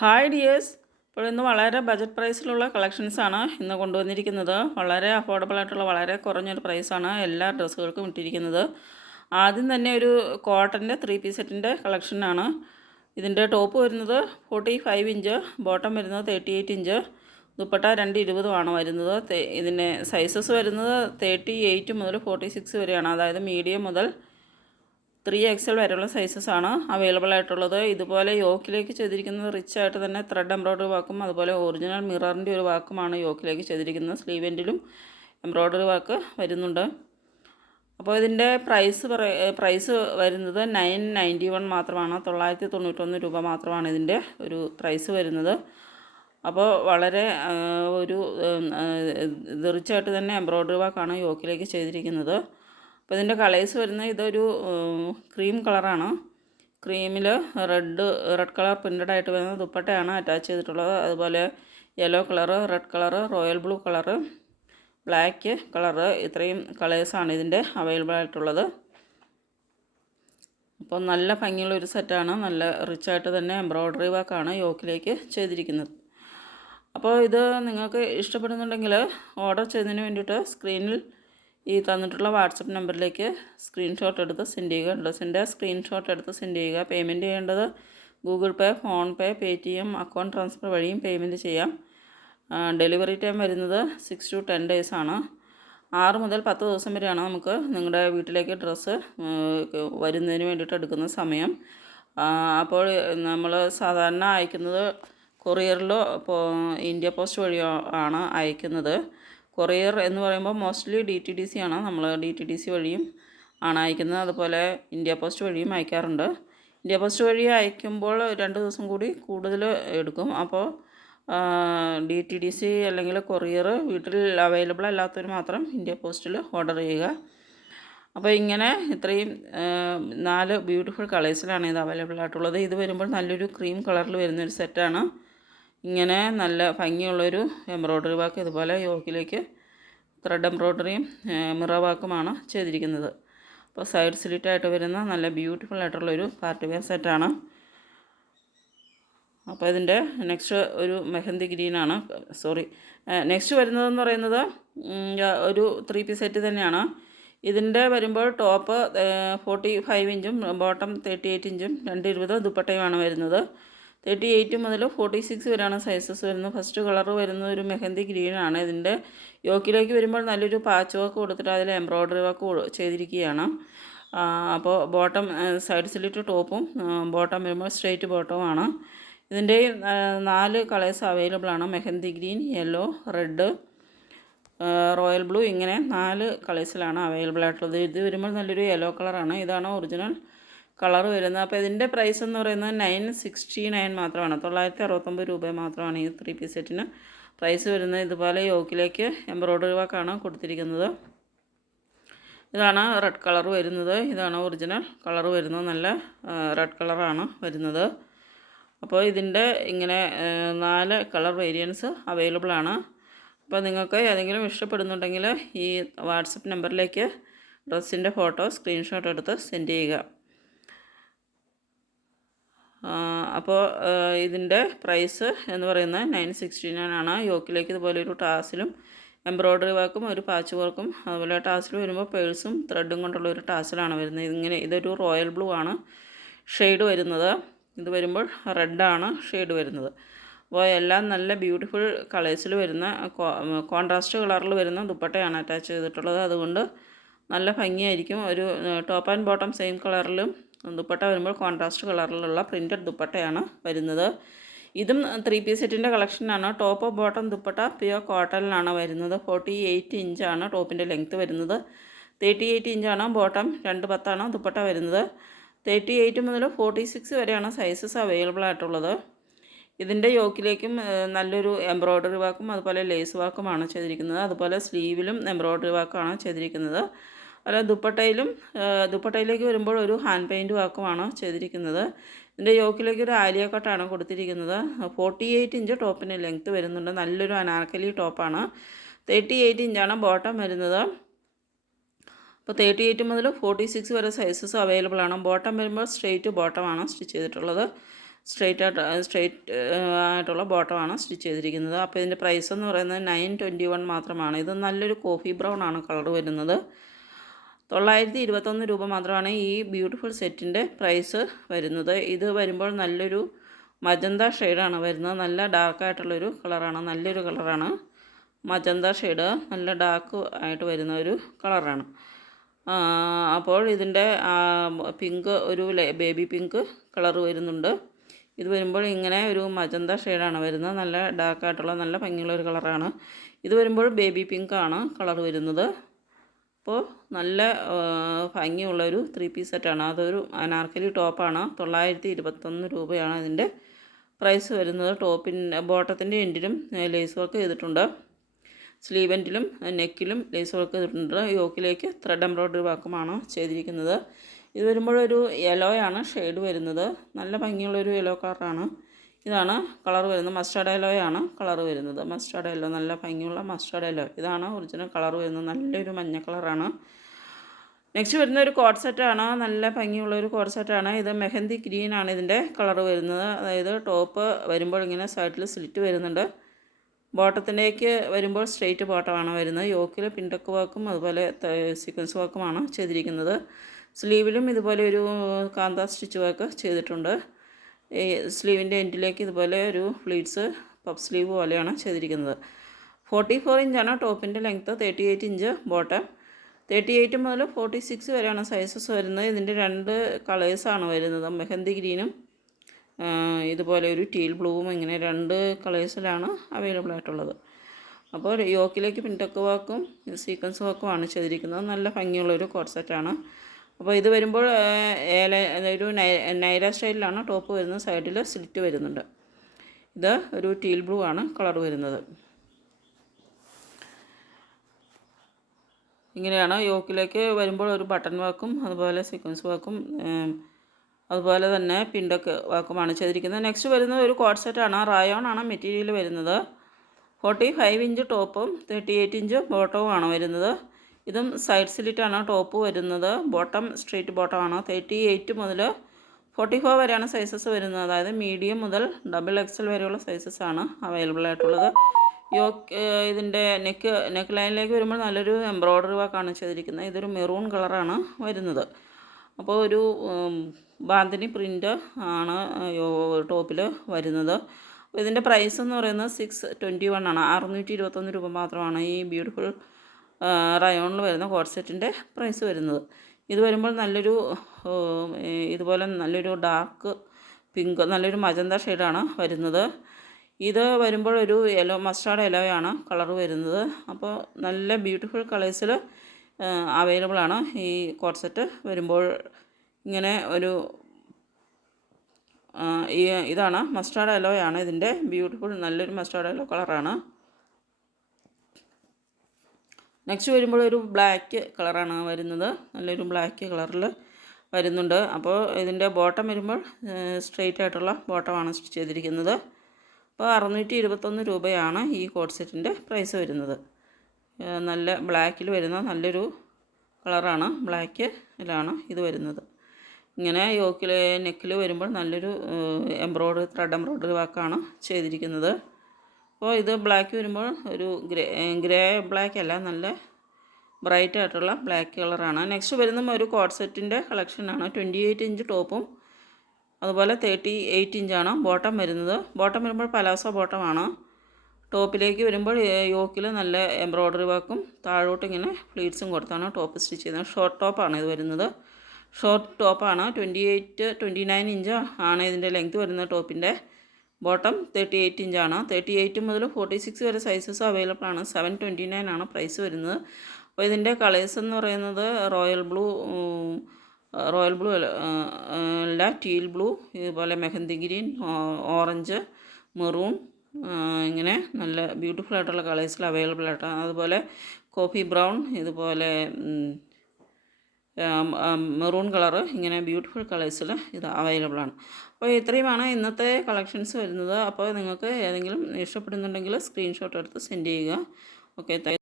Hi dears. ഇപ്പോൾ ഇന്ന് വളരെ ബജറ്റ് പ്രൈസിലുള്ള കളക്ഷൻസാണ് ഇന്ന് കൊണ്ടുവന്നിരിക്കുന്നത്. വളരെ അഫോർഡബിൾ ആയിട്ടുള്ള വളരെ കുറഞ്ഞൊരു പ്രൈസാണ് എല്ലാ ഡ്രസ്സുകൾക്കും ഇട്ടിരിക്കുന്നത്. ആദ്യം തന്നെ ഒരു കോട്ടൻ്റെ 3 പീസ് സെറ്റിൻ്റെ കളക്ഷനാണ്. ഇതിൻ്റെ ടോപ്പ് വരുന്നത് 45 ഇഞ്ച്, ബോട്ടം വരുന്നത് 38 ഇഞ്ച്, ദുപ്പട്ട 220 ആണ് വരുന്നത്. ഇതിൻ്റെ സൈസസ് വരുന്നത് 38 മുതൽ 46 വരെയാണ്. അതായത് മീഡിയം മുതൽ 3XL വരെയുള്ള സൈസസ് ആണ് അവൈലബിൾ ആയിട്ടുള്ളത്. ഇതുപോലെ യോക്കിലേക്ക് ചെയ്തിരിക്കുന്നത് റിച്ച് ആയിട്ട് തന്നെ ത്രെഡ് എംബ്രോയ്ഡറി വർക്കും അതുപോലെ ഒറിജിനൽ മിററിൻ്റെ ഒരു വർക്കുമാണ് യോക്കിലേക്ക് ചെയ്തിരിക്കുന്നത്. സ്ലീവ് എൻഡിലും എംബ്രോയ്ഡറി വർക്ക് വരുന്നുണ്ട്. അപ്പോൾ ഇതിൻ്റെ പ്രൈസ് വരുന്നത് 991 മാത്രമാണ്. 991 രൂപ മാത്രമാണ് ഇതിൻ്റെ ഒരു പ്രൈസ് വരുന്നത്. അപ്പോൾ വളരെ ഒരു റിച്ചായിട്ട് തന്നെ എംബ്രോയ്ഡറി വർക്കാണ് യോക്കിലേക്ക് ചെയ്തിരിക്കുന്നത്. അപ്പോൾ ഇതിൻ്റെ കളേഴ്സ് വരുന്നത് ഇതൊരു ക്രീം കളറാണ്. ക്രീമിൽ റെഡ് കളർ പ്രിൻ്റഡ് ആയിട്ട് വരുന്ന ദുപ്പട്ടയാണ് അറ്റാച്ച് ചെയ്തിട്ടുള്ളത്. അതുപോലെ yellow colour, red colour, royal blue colour, black colour, ഇത്രയും കളേഴ്സാണ് ഇതിൻ്റെ അവൈലബിൾ ആയിട്ടുള്ളത്. അപ്പോൾ നല്ല ഭംഗിയുള്ള ഒരു സെറ്റാണ്. നല്ല റിച്ചായിട്ട് തന്നെ എംബ്രോയ്ഡറി വർക്കാണ് യോക്കിലേക്ക് ചെയ്തിരിക്കുന്നത്. അപ്പോൾ ഇത് നിങ്ങൾക്ക് ഇഷ്ടപ്പെടുന്നുണ്ടെങ്കിൽ ഓർഡർ ചെയ്യുന്നതിന് വേണ്ടിയിട്ട് സ്ക്രീനിൽ ഈ തന്നിട്ടുള്ള വാട്സപ്പ് നമ്പറിലേക്ക് സ്ക്രീൻഷോട്ട് എടുത്ത് സെൻഡ് ചെയ്യുക. ഡ്രസ്സിൻ്റെ സ്ക്രീൻഷോട്ട് എടുത്ത് സെൻഡ് ചെയ്യുക. പേയ്മെൻറ്റ് ചെയ്യേണ്ടത് ഗൂഗിൾ പേ, ഫോൺപേ, പേടിഎം, അക്കൗണ്ട് ട്രാൻസ്ഫർ വഴിയും പേയ്മെൻറ്റ് ചെയ്യാം. ഡെലിവറി ടൈം വരുന്നത് 6 to 10 days ആണ്. 6 മുതൽ 10 ദിവസം വരെയാണ് നമുക്ക് നിങ്ങളുടെ വീട്ടിലേക്ക് ഡ്രസ്സ് വരുന്നതിന് വേണ്ടിയിട്ട് എടുക്കുന്ന സമയം. അപ്പോൾ നമ്മൾ സാധാരണ അയക്കുന്നത് കൊറിയറിലോ ഇന്ത്യ പോസ്റ്റ് വഴിയോ ആണ് അയക്കുന്നത്. കൊറിയർ എന്ന് പറയുമ്പോൾ മോസ്റ്റ്ലി DTDC ആണ്. നമ്മൾ DTDC വഴിയും ആണ് അയക്കുന്നത്. അതുപോലെ ഇന്ത്യ പോസ്റ്റ് വഴിയും അയക്കാറുണ്ട്. ഇന്ത്യ പോസ്റ്റ് വഴി അയക്കുമ്പോൾ 2 ദിവസം കൂടി കൂടുതൽ എടുക്കും. അപ്പോൾ DTDC അല്ലെങ്കിൽ കൊറിയർ വീട്ടിൽ അവൈലബിൾ അല്ലാത്തവർ മാത്രം ഇന്ത്യ പോസ്റ്റിൽ ഓർഡർ ചെയ്യുക. അപ്പോൾ ഇങ്ങനെ ഇത്രയും 4 ബ്യൂട്ടിഫുൾ കളേഴ്സിലാണ് ഇത് അവൈലബിൾ ആയിട്ടുള്ളത്. ഇത് വരുമ്പോൾ നല്ലൊരു ക്രീം കളറിൽ വരുന്നൊരു സെറ്റാണ്. ഇങ്ങനെ നല്ല ഭംഗിയുള്ളൊരു എംബ്രോയ്ഡറി വർക്ക് ഇതുപോലെ യോക്കിലേക്ക് ത്രെഡ് എംബ്രോയ്ഡറിയും മിറർ വർക്കുമാണ് ചെയ്തിരിക്കുന്നത്. അപ്പോൾ സൈഡ് സ്ലിറ്റായിട്ട് വരുന്ന നല്ല ബ്യൂട്ടിഫുൾ ആയിട്ടുള്ളൊരു പാർട്ടി വെയർ സെറ്റാണ്. അപ്പോൾ ഇതിൻ്റെ നെക്സ്റ്റ് ഒരു മെഹന്തി ഗ്രീനാണ്. നെക്സ്റ്റ് വരുന്നതെന്ന് പറയുന്നത് ഒരു 3 പീസ് സെറ്റ് തന്നെയാണ്. ഇതിൻ്റെ വരുമ്പോൾ ടോപ്പ് 45 ഇഞ്ചും ബോട്ടം 38 ഇഞ്ചും 220 ദുപ്പട്ടയുമാണ് വരുന്നത്. 38 മുതൽ 46 വരെയാണ് സൈസസ് വരുന്നത്. ഫസ്റ്റ് കളർ വരുന്നത് ഒരു മെഹന്തി ഗ്രീനാണ്. ഇതിൻ്റെ യോക്കിലേക്ക് വരുമ്പോൾ നല്ലൊരു പാച്ച് വർക്ക് കൊടുത്തിട്ട് അതിൽ എംബ്രോയ്ഡറി വർക്ക് ചെയ്തിരിക്കുകയാണ്. അപ്പോൾ ബോട്ടം സൈഡ് സ്ലിറ്റ് ടോപ്പും ബോട്ടം വരുമ്പോൾ സ്ട്രെയിറ്റ് ബോട്ടവുമാണ്. ഇതിൻ്റെ 4 കളേഴ്സ് അവൈലബിൾ ആണ്. Mehndi green, yellow, red, royal blue, ഇങ്ങനെ 4 കളേഴ്സിലാണ് അവൈലബിൾ ആയിട്ടുള്ളത്. ഇത് വരുമ്പോൾ നല്ലൊരു യെല്ലോ കളറാണ്. ഇതാണ് ഒറിജിനൽ കളർ വരുന്നത്. അപ്പോൾ ഇതിൻ്റെ പ്രൈസ് എന്ന് പറയുന്നത് 969 മാത്രമാണ്. 969 രൂപ മാത്രമാണ് ഈ 3 പീസ് സെറ്റിന് പ്രൈസ് വരുന്നത്. ഇതുപോലെ യോക്കിലേക്ക് എംബ്രോയ്ഡറി വർക്കാണ് കൊടുത്തിരിക്കുന്നത്. ഇതാണ് റെഡ് കളർ വരുന്നത്. ഇതാണ് ഒറിജിനൽ കളർ വരുന്നത്. നല്ല റെഡ് കളറാണ് വരുന്നത്. അപ്പോൾ ഇതിൻ്റെ ഇങ്ങനെ 4 കളർ വേരിയൻസ് അവൈലബിൾ ആണ്. അപ്പോൾ നിങ്ങൾക്ക് ഏതെങ്കിലും ഇഷ്ടപ്പെടുന്നുണ്ടെങ്കിൽ ഈ വാട്സപ്പ് നമ്പറിലേക്ക് ഡ്രസ്സിൻ്റെ ഫോട്ടോ സ്ക്രീൻഷോട്ട് എടുത്ത് സെൻഡ് ചെയ്യുക. അപ്പോൾ ഇതിൻ്റെ പ്രൈസ് എന്ന് പറയുന്നത് 969 ആണ്. യോക്കിലേക്ക് ഇതുപോലെ ഒരു ടാസിലും എംബ്രോയ്ഡറി വർക്കും ഒരു പാച്ച് വർക്കും അതുപോലെ ടാസിൽ വരുമ്പോൾ പേഴ്സും ത്രെഡും കൊണ്ടുള്ള ഒരു ടാസിലാണ് വരുന്നത്. ഇതൊരു റോയൽ ബ്ലൂ ആണ് ഷെയ്ഡ് വരുന്നത്. ഇത് വരുമ്പോൾ റെഡാണ് ഷെയ്ഡ് വരുന്നത്. അപ്പോൾ എല്ലാം നല്ല ബ്യൂട്ടിഫുൾ കളേഴ്സിൽ വരുന്ന കോൺട്രാസ്റ്റ് കളറിൽ വരുന്ന ദുപ്പട്ടയാണ് അറ്റാച്ച് ചെയ്തിട്ടുള്ളത്. അതുകൊണ്ട് നല്ല ഭംഗിയായിരിക്കും. ഒരു ടോപ്പ് ആൻഡ് ബോട്ടം സെയിം കളറിലും ദുപ്പട്ട വരുമ്പോൾ കോൺട്രാസ്റ്റ് കളറിലുള്ള പ്രിൻറ്റഡ് ദുപ്പട്ടയാണ് വരുന്നത്. ഇതും 3 പീസ് സെറ്റിൻ്റെ കളക്ഷനാണ്. ടോപ്പ് ബോട്ടം ദുപ്പട്ട പ്യുവർ കോട്ടണിലാണ് വരുന്നത്. 48 ഇഞ്ചാണ് ടോപ്പിൻ്റെ ലെങ്ത്ത് വരുന്നത്. 38 ഇഞ്ചാണ് ബോട്ടം. 210 ദുപ്പട്ട വരുന്നത്. 38 മുതൽ 46 വരെയാണ് സൈസസ് അവൈലബിൾ ആയിട്ടുള്ളത്. ഇതിൻ്റെ യോക്കിലേക്കും നല്ലൊരു എംബ്രോയ്ഡറി വർക്കും അതുപോലെ ലേസ് വർക്കുമാണ് ചെയ്തിരിക്കുന്നത്. അതുപോലെ സ്ലീവിലും എംബ്രോയ്ഡറി വർക്കാണ് ചെയ്തിരിക്കുന്നത്. അതുപോലെ ദുപ്പട്ടയിലേക്ക് വരുമ്പോൾ ഒരു ഹാൻഡ് പെയിൻറ്റ് വർക്കുമാണ് ചെയ്തിരിക്കുന്നത്. ഇതിൻ്റെ യോക്കിലേക്ക് ഒരു ആലിയ കട്ടാണ് കൊടുത്തിരിക്കുന്നത്. 48 ഇഞ്ച് ടോപ്പിന് ലെങ്ത്ത് വരുന്നുണ്ട്. നല്ലൊരു അനാർക്കലി ടോപ്പാണ്. 38 ഇഞ്ചാണ് ബോട്ടം വരുന്നത്. അപ്പോൾ 38 മുതൽ 46 വരെ സൈസസ് അവൈലബിൾ ആണ്. ബോട്ടം വരുമ്പോൾ സ്ട്രെയിറ്റ് ബോട്ടമാണ് സ്റ്റിച്ച് ചെയ്തിട്ടുള്ളത്. സ്ട്രെയിറ്റ് ആയിട്ടുള്ള ബോട്ടമാണ് സ്റ്റിച്ച് ചെയ്തിരിക്കുന്നത്. അപ്പോൾ ഇതിൻ്റെ പ്രൈസ് എന്ന് പറയുന്നത് 921 മാത്രമാണ്. ഇത് നല്ലൊരു കോഫി ബ്രൗൺ ആണ് കളർ വരുന്നത്. 921 രൂപ മാത്രമാണ് ഈ ബ്യൂട്ടിഫുൾ സെറ്റിൻ്റെ പ്രൈസ് വരുന്നത്. ഇത് വരുമ്പോൾ നല്ലൊരു മജന്ത ഷെയ്ഡാണ് വരുന്നത്. നല്ല ഡാർക്കായിട്ടുള്ളൊരു കളറാണ്, നല്ലൊരു കളറാണ്. മജന്ത ഷെയ്ഡ് നല്ല ഡാർക്ക് ആയിട്ട് വരുന്ന ഒരു കളറാണ്. അപ്പോൾ ഇതിൻ്റെ പിങ്ക് ഒരു ബേബി പിങ്ക് കളർ വരുന്നുണ്ട്. ഇത് വരുമ്പോൾ ഇങ്ങനെ ഒരു മജന്ത ഷെയ്ഡാണ് വരുന്നത്. നല്ല ഡാർക്കായിട്ടുള്ള നല്ല ഭംഗിയുള്ള ഒരു കളറാണ്. ഇത് വരുമ്പോൾ ബേബി പിങ്ക് ആണ് കളർ വരുന്നത്. അപ്പോൾ നല്ല ഭംഗിയുള്ളൊരു 3 പീസ് സെറ്റാണ്. അതൊരു അനാർക്കലി ടോപ്പാണ്. 921 രൂപയാണ് ഇതിൻ്റെ പ്രൈസ് വരുന്നത്. ബോട്ടത്തിൻ്റെ എൻഡിലും ലേസ് വർക്ക് ചെയ്തിട്ടുണ്ട്. സ്ലീവ് എൻഡിലും നെക്കിലും ലേസ് വർക്ക് ചെയ്തിട്ടുണ്ട്. യോക്കിലേക്ക് ത്രെഡ് എംബ്രോയ്ഡറി വർക്കുമാണ് ചെയ്തിരിക്കുന്നത്. ഇത് വരുമ്പോൾ ഒരു യെല്ലോയാണ് ഷെയ്ഡ് വരുന്നത്. നല്ല ഭംഗിയുള്ളൊരു യെല്ലോ കളറാണ്. ഇതാണ് കളർ വരുന്നത്. മസ്റ്റാർഡ് യെല്ലോയാണ് കളർ വരുന്നത്. മസ്റ്റാർഡ് യെല്ലോ, നല്ല ഭംഗിയുള്ള മസ്റ്റാർഡ് യെല്ലോ. ഇതാണ് ഒറിജിനൽ കളർ വരുന്നത്. നല്ലൊരു മഞ്ഞ കളറാണ്. നെക്സ്റ്റ് വരുന്ന ഒരു കോഡ് സെറ്റാണ്. നല്ല ഭംഗിയുള്ള ഒരു കോഡ് സെറ്റാണ്. ഇത് മെഹന്തി ഗ്രീൻ ആണ് ഇതിൻ്റെ കളർ വരുന്നത്. അതായത് ടോപ്പ് വരുമ്പോൾ ഇങ്ങനെ സൈഡിൽ സ്ലിറ്റ് വരുന്നുണ്ട്. ബോട്ടത്തിലേക്ക് വരുമ്പോൾ സ്ട്രെയിറ്റ് ബോട്ടമാണ് വരുന്നത്. യോക്കിൽ പിൻടക്ക് വർക്കും അതുപോലെ സീക്വൻസ് വർക്കുമാണ് ചെയ്തിരിക്കുന്നത്. സ്ലീവിലും ഇതുപോലെ ഒരു കാന്ത സ്റ്റിച്ച് വർക്ക് ചെയ്തിട്ടുണ്ട്. ഈ സ്ലീവിൻ്റെ എൻഡിലേക്ക് ഇതുപോലെ ഒരു ഫ്ലീറ്റ്സ് പഫ് സ്ലീവ് പോലെയാണ് ചെയ്തിരിക്കുന്നത്. 44 ഇഞ്ചാണ് ടോപ്പിൻ്റെ ലെങ്ത്ത്, 38 ഇഞ്ച് ബോട്ടം. 38 മുതൽ 46 വരെയാണ് സൈസസ് വരുന്നത്. ഇതിൻ്റെ 2 കളേഴ്സാണ് വരുന്നത്. മെഹന്തി ഗ്രീനും ഇതുപോലെ ഒരു ടീൽ ബ്ലൂവും, ഇങ്ങനെ 2 കളേഴ്സിലാണ് അവൈലബിൾ ആയിട്ടുള്ളത്. അപ്പോൾ യോക്കിലേക്ക് പിൻടക്ക് വർക്കും സീക്വൻസ് വർക്കുമാണ് ചെയ്തിരിക്കുന്നത്. നല്ല ഭംഗിയുള്ളൊരു കോഡ് സെറ്റാണ്. അപ്പോൾ ഇത് വരുമ്പോൾ ഒരു നൈര സ്റ്റൈലിലാണ് ടോപ്പ് വരുന്നത്. സൈഡിൽ സ്ലിറ്റ് വരുന്നുണ്ട്. ഇത് ഒരു ടീൽ ബ്ലൂ ആണ് കളർ വരുന്നത്. ഇങ്ങനെയാണ് യോക്കിലേക്ക് വരുമ്പോൾ ഒരു ബട്ടൺ വർക്കും അതുപോലെ സീക്വൻസ് വർക്കും അതുപോലെ തന്നെ പിൻടക്ക് വർക്കുമാണ് ചെയ്തിരിക്കുന്നത്. നെക്സ്റ്റ് വരുന്നത് ഒരു കോഡ് സെറ്റാണ്. റായോൺ ആണ് മെറ്റീരിയൽ വരുന്നത്. 45 ഇഞ്ച് ടോപ്പും 38 ഇഞ്ച് ബോട്ടവുമാണ് വരുന്നത്. ഇതും സൈഡ് സ്ലിറ്റാണ് ടോപ്പ് വരുന്നത്. ബോട്ടം സ്ട്രെയിറ്റ് ബോട്ടമാണ്. 38 മുതൽ 44 വരെയാണ് സൈസസ് വരുന്നത്. അതായത് മീഡിയം മുതൽ XXL വരെയുള്ള സൈസസ് ആണ് അവൈലബിൾ ആയിട്ടുള്ളത്. ഇതിൻ്റെ നെക്ക് ലൈനിലേക്ക് വരുമ്പോൾ നല്ലൊരു എംബ്രോയ്ഡറി വർക്കാണ് ചെയ്തിരിക്കുന്നത്. ഇതൊരു മെറൂൺ കളറാണ് വരുന്നത്. അപ്പോൾ ഒരു ബാന്തിനി പ്രിൻ്റ് ആണ് ടോപ്പിൽ വരുന്നത്. ഇതിൻ്റെ പ്രൈസ് എന്ന് പറയുന്നത് 621 ആണ്. 621 രൂപ മാത്രമാണ് ഈ ബ്യൂട്ടിഫുൾ റയോണിൽ വരുന്ന കോഡ് സെറ്റിൻ്റെ പ്രൈസ് വരുന്നത്. ഇത് വരുമ്പോൾ നല്ലൊരു ഇതുപോലെ നല്ലൊരു ഡാർക്ക് പിങ്ക്, നല്ലൊരു മജന്ത ഷെയ്ഡാണ് വരുന്നത്. ഇത് വരുമ്പോൾ ഒരു മസ്റ്റാർഡ് യെല്ലോയാണ് കളർ വരുന്നത്. അപ്പോൾ നല്ല ബ്യൂട്ടിഫുൾ കളേഴ്സിൽ അവൈലബിൾ ആണ് ഈ കോഡ് സെറ്റ് വരുമ്പോൾ. ഇങ്ങനെ ഒരു ഇതാണ് മസ്റ്റാർഡ് യെല്ലോയാണ് ഇതിൻ്റെ ബ്യൂട്ടിഫുൾ നല്ലൊരു മസ്റ്റാർഡ് യെല്ലോ കളറാണ്. നെക്സ്റ്റ് വരുമ്പോൾ ഒരു ബ്ലാക്ക് കളറാണ് വരുന്നത്. നല്ലൊരു ബ്ലാക്ക് കളറിൽ വരുന്നുണ്ട്. അപ്പോൾ ഇതിൻ്റെ ബോട്ടം വരുമ്പോൾ സ്ട്രെയിറ്റ് ആയിട്ടുള്ള ബോട്ടമാണ് സ്റ്റിച്ച് ചെയ്തിരിക്കുന്നത്. അപ്പോൾ 621 രൂപയാണ് ഈ കോഡ് സെറ്റിൻ്റെ പ്രൈസ് വരുന്നത്. നല്ല ബ്ലാക്കിൽ വരുന്ന നല്ലൊരു കളറാണ്. ബ്ലാക്കിലാണ് ഇത് വരുന്നത്. ഇങ്ങനെ യോക്കിൽ നെക്കിൽ വരുമ്പോൾ നല്ലൊരു ത്രെഡ് എംബ്രോയ്ഡറി വർക്കാണ് ചെയ്തിരിക്കുന്നത്. അപ്പോൾ ഇത് ബ്ലാക്ക് വരുമ്പോൾ ഒരു ഗ്രേ ബ്ലാക്ക് അല്ല, നല്ല ബ്രൈറ്റ് ആയിട്ടുള്ള ബ്ലാക്ക് കളറാണ്. നെക്സ്റ്റ് വരുന്ന ഒരു കോഡ് സെറ്റിൻ്റെ കളക്ഷനാണ്. 28 ഇഞ്ച് ടോപ്പും അതുപോലെ 38 ഇഞ്ചാണ് ബോട്ടം വരുന്നത്. ബോട്ടം വരുമ്പോൾ പലാസോ ബോട്ടമാണ്. ടോപ്പിലേക്ക് വരുമ്പോൾ യോക്കിൽ നല്ല എംബ്രോയ്ഡറി വർക്കും താഴോട്ട് ഇങ്ങനെ ഫ്ലീറ്റ്സും കൊടുത്താണ് ടോപ്പ് സ്റ്റിച്ച് ചെയ്യുന്നത്. ഷോർട്ട് ടോപ്പാണ് ഇത് വരുന്നത്. ഷോർട്ട് ടോപ്പാണ്. 29 ഇഞ്ച് ആണ് ഇതിൻ്റെ ലെങ്ത് വരുന്നത്. ടോപ്പിൻ്റെ ബോട്ടം 38 ഇഞ്ചാണ്. 38 മുതൽ 46 വരെ സൈസസ് അവൈലബിൾ ആണ്. 729 ആണ് പ്രൈസ് വരുന്നത്. അപ്പോൾ ഇതിൻ്റെ കളേഴ്സ് എന്ന് പറയുന്നത് റോയൽ ബ്ലൂ അല്ല, ടീൽ ബ്ലൂ, ഇതുപോലെ മെഹന്തി ഗ്രീൻ, ഓറഞ്ച്, മെറൂൺ, ഇങ്ങനെ നല്ല ബ്യൂട്ടിഫുൾ ആയിട്ടുള്ള കളേഴ്സിൽ അവൈലബിൾ ആയിട്ടാണ്. അതുപോലെ കോഫി ബ്രൗൺ, ഇതുപോലെ മെറൂൺ കളറ്, ഇങ്ങനെ ബ്യൂട്ടിഫുൾ കളേഴ്സിൽ ഇത് അവൈലബിൾ ആണ്. അപ്പോൾ ഇത്രയുമാണ് ഇന്നത്തെ കളക്ഷൻസ് വരുന്നത്. അപ്പോൾ നിങ്ങൾക്ക് ഏതെങ്കിലും ഇഷ്ടപ്പെടുന്നുണ്ടെങ്കിൽ സ്ക്രീൻഷോട്ട് എടുത്ത് സെൻഡ് ചെയ്യുക. ഓക്കെ.